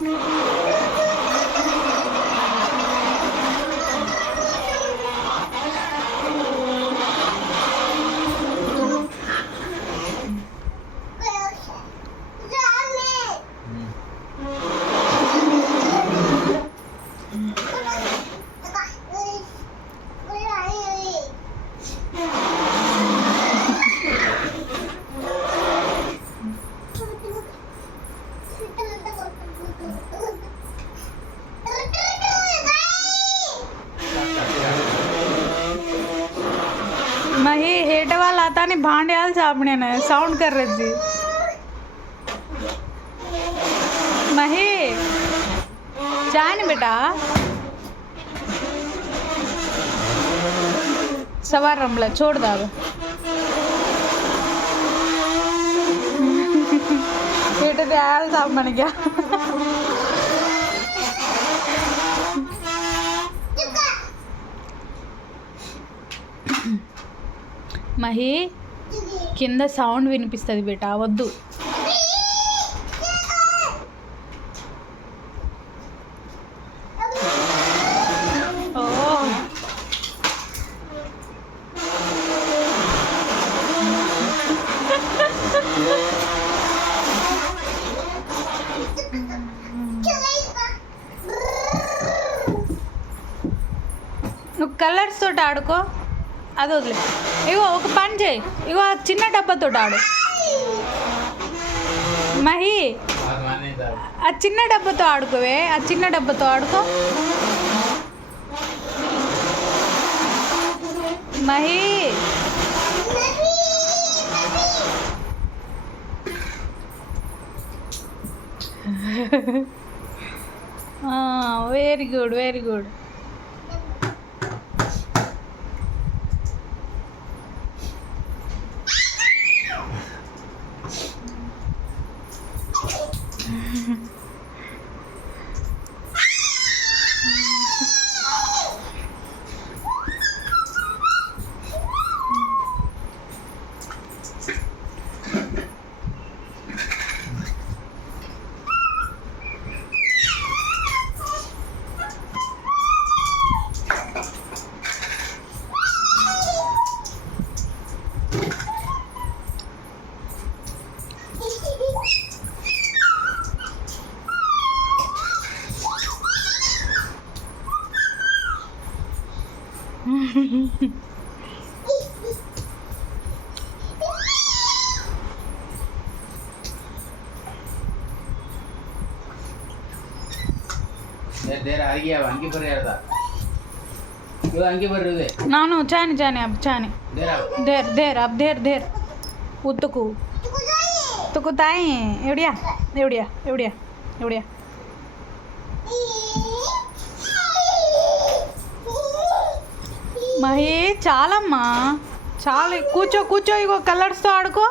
Mm-hmm. नहीं भांडे हाल चापने ना साउंड कर रहे जी मही चाय नहीं बेटा। सवार रमला, छोड़ दा बेटे ते आल साप मन गया। मही కింద సౌండ్ వినిపిస్తుంది బేటా వద్దు. నువ్వు కలర్స్ తోటి ఆడుకో. అది వదిలే. ఇగో ఒక పని చేయి. ఇగో ఆ చిన్న డబ్బాతో ఆడు. మహి ఆ చిన్న డబ్బాతో ఆడుకోవే. ఆ చిన్న డబ్బాతో ఆడుకో. Mahi. Very good very good ನಾನು ಚಾನೆ ಚಾನೆ ಅಬ್ ಚಾನೆ ದೇರ್ ದೇರ್ ಅಬ್ ದೇರ್ ದೇರ್ ಉತ್ತಕು ಉತ್ತಕು ತಾಯಿ ಎವಡಿಯಾ ಎವಡಿಯಾ ಎವಡಿಯಾ ಎವಡಿಯಾ మహి చాలమ్మా. చాలా కూర్చో కూర్చో ఇగో కలర్స్తో ఆడుకో.